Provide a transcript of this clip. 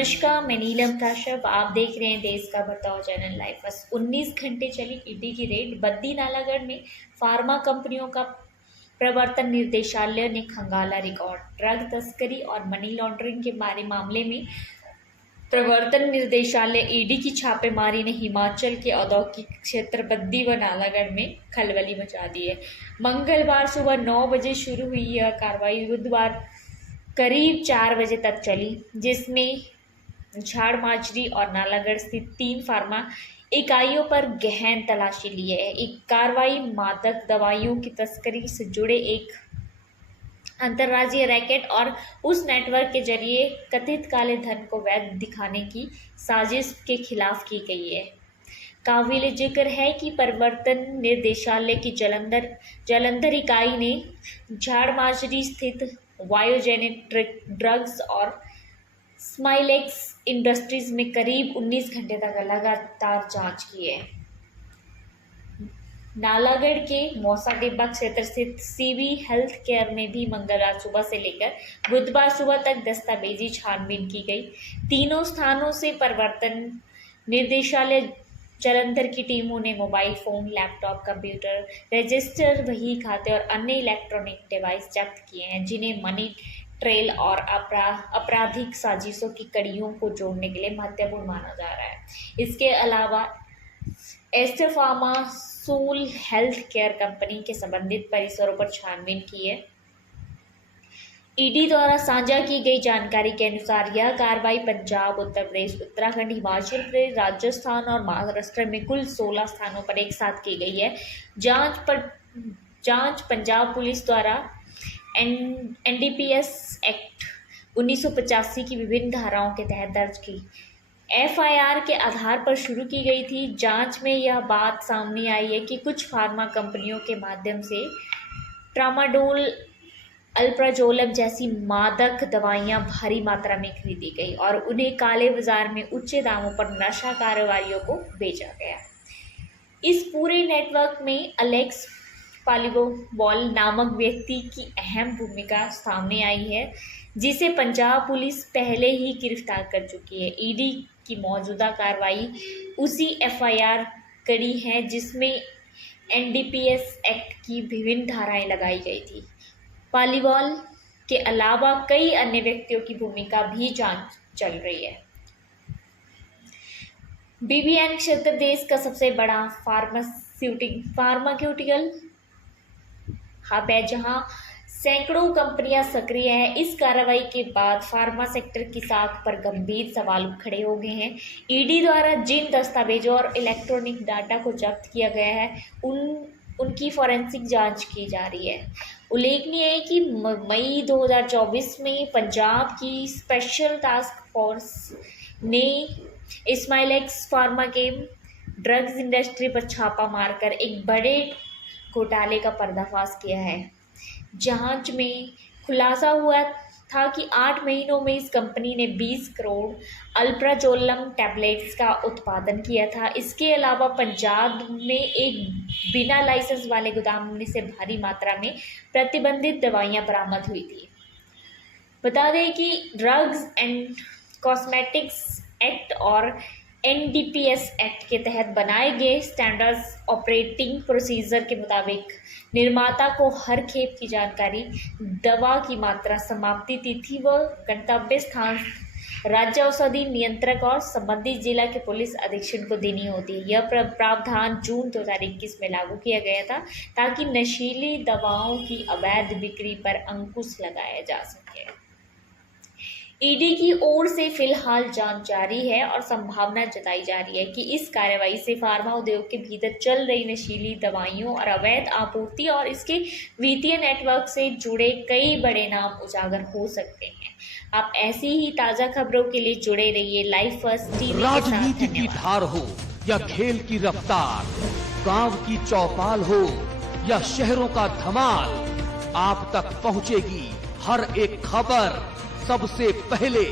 नमस्कार, मैं नीलम काश्यप। आप देख रहे हैं देश का बताओ चैनल लाइव। बस 19 घंटे चली ईडी की रेड। बद्दी नालागढ़ में फार्मा कंपनियों का प्रवर्तन निर्देशालय ने खंगाला रिकॉर्ड। ड्रग तस्करी और मनी लॉन्ड्रिंग के मामले में प्रवर्तन निर्देशालय ईडी की छापेमारी ने हिमाचल के औद्योगिक क्षेत्र बद्दी व नालागढ़ में खलबली मचा दी है। मंगलवार सुबह 9 बजे शुरू हुई यह कार्रवाई बुधवार करीब 4 बजे तक चली, जिसमें झाड़माजरी और नालागढ़ स्थित 3 फार्मा इकाइयों पर गहन तलाशी ली है। एक कार्रवाई मादक दवाइयों की तस्करी से जुड़े एक अंतर्राज्यीय रैकेट और उस नेटवर्क के जरिए कथित काले धन को वैध दिखाने की साजिश के खिलाफ की गई है। काबिल जिक्र है कि प्रवर्तन निर्देशालय की जलंधर इकाई ने झाड़माजरी स्थित वायोजेनिक ड्रग्स और स्माइलेक्स इंडस्ट्रीज में करीब 19 घंटे तक लगातार जांच की है। नालागढ़ के मौसा डिब्बा क्षेत्र स्थित सीबी हेल्थ केयर में भी मंगलवार सुबह से लेकर बुधवार सुबह तक दस्तावेजी छानबीन की गई। तीनों स्थानों से प्रवर्तन निर्देशालय जलंधर की टीमों ने mobile phone, laptop, computer, register, बही खाते और अन्य इलेक्ट्रॉनिक डिवाइस जब्त किए हैं, जिन्हें मनी ट्रेल और आपराधिक साजिशों की कड़ियों को जोड़ने के लिए महत्वपूर्ण माना जा रहा है। इसके अलावा एस्टर फार्मासूल हेल्थ केयर कंपनी के संबंधित परिसरों पर छानबीन की है। ईडी द्वारा साझा की गई जानकारी के अनुसार यह कार्रवाई पंजाब, उत्तर प्रदेश, उत्तराखंड, हिमाचल प्रदेश, राजस्थान और महाराष्ट्र में कुल 16 स्थानों पर एक साथ की गई है। जांच पंजाब पुलिस द्वारा एनडीपीएस एक्ट 1985 की विभिन्न धाराओं के तहत दर्ज की एफआईआर के आधार पर शुरू की गई थी। जांच में यह बात सामने आई है कि कुछ फार्मा कंपनियों के माध्यम से ट्रामाडोल, अल्प्राजोलम जैसी मादक दवाइयां भारी मात्रा में खरीदी गई और उन्हें काले बाजार में उच्च दामों पर नशा कारोबारियों को बेचा गया। इस पूरे नेटवर्क में अलेक्स पालिवोल नामक व्यक्ति की अहम भूमिका सामने आई है, जिसे पंजाब पुलिस पहले ही गिरफ्तार कर चुकी है। ईडी की मौजूदा कार्रवाई उसी एफआईआर कड़ी है जिसमें एनडीपीएस एक्ट की विभिन्न धाराएं लगाई गई थी। पालीवाल के अलावा कई अन्य व्यक्तियों की भूमिका भी जांच चल रही है। बीबीएन क्षेत्र देश का सबसे बड़ा फार्मास्यूटिकल हब है, जहां सैकड़ों कंपनियां सक्रिय हैं। इस कार्रवाई के बाद फार्मा सेक्टर की साख पर गंभीर सवाल खड़े हो गए हैं। ईडी द्वारा जिन दस्तावेजों और इलेक्ट्रॉनिक डाटा को जब्त किया गया है उनकी फॉरेंसिक जांच की जा रही है। उल्लेखनीय है कि मई 2024 में पंजाब की स्पेशल टास्क फोर्स ने स्माइलेक्स फार्मा के ड्रग्स इंडस्ट्री पर छापा मारकर एक बड़े घोटाले का पर्दाफाश किया है। जांच में खुलासा हुआ था कि 8 महीनों में इस कंपनी ने 20 करोड़ अल्प्राजोलम टैबलेट्स का उत्पादन किया था। इसके अलावा पंजाब में एक बिना लाइसेंस वाले गोदाम से भारी मात्रा में प्रतिबंधित दवाइयां बरामद हुई थी। बता दें कि ड्रग्स एंड कॉस्मेटिक्स एक्ट और एनडीपीएस एक्ट के तहत बनाए गए स्टैंडर्ड्स ऑपरेटिंग प्रोसीजर के मुताबिक निर्माता को हर खेप की जानकारी, दवा की मात्रा, समाप्ति तिथि व गंतव्य स्थान राज्य औषधि नियंत्रक और संबंधित जिला के पुलिस अधीक्षक को देनी होती है। यह प्रावधान जून 2021 में लागू किया गया था ताकि नशीली दवाओं की अवैध बिक्री पर अंकुश लगाया जा सके। ईडी की ओर से फिलहाल जांच जारी है और संभावना जताई जा रही है कि इस कार्रवाई से फार्मा उद्योग के भीतर चल रही नशीली दवाइयों और अवैध आपूर्ति और इसके वित्तीय नेटवर्क से जुड़े कई बड़े नाम उजागर हो सकते हैं। आप ऐसी ही ताजा खबरों के लिए जुड़े रहिए लाइव फर्स्ट टीवी। राजनीति की धार हो या खेल की रफ्तार, गांव की चौपाल हो या शहरों का धमाल, आप तक पहुंचेगी हर एक खबर सबसे पहले।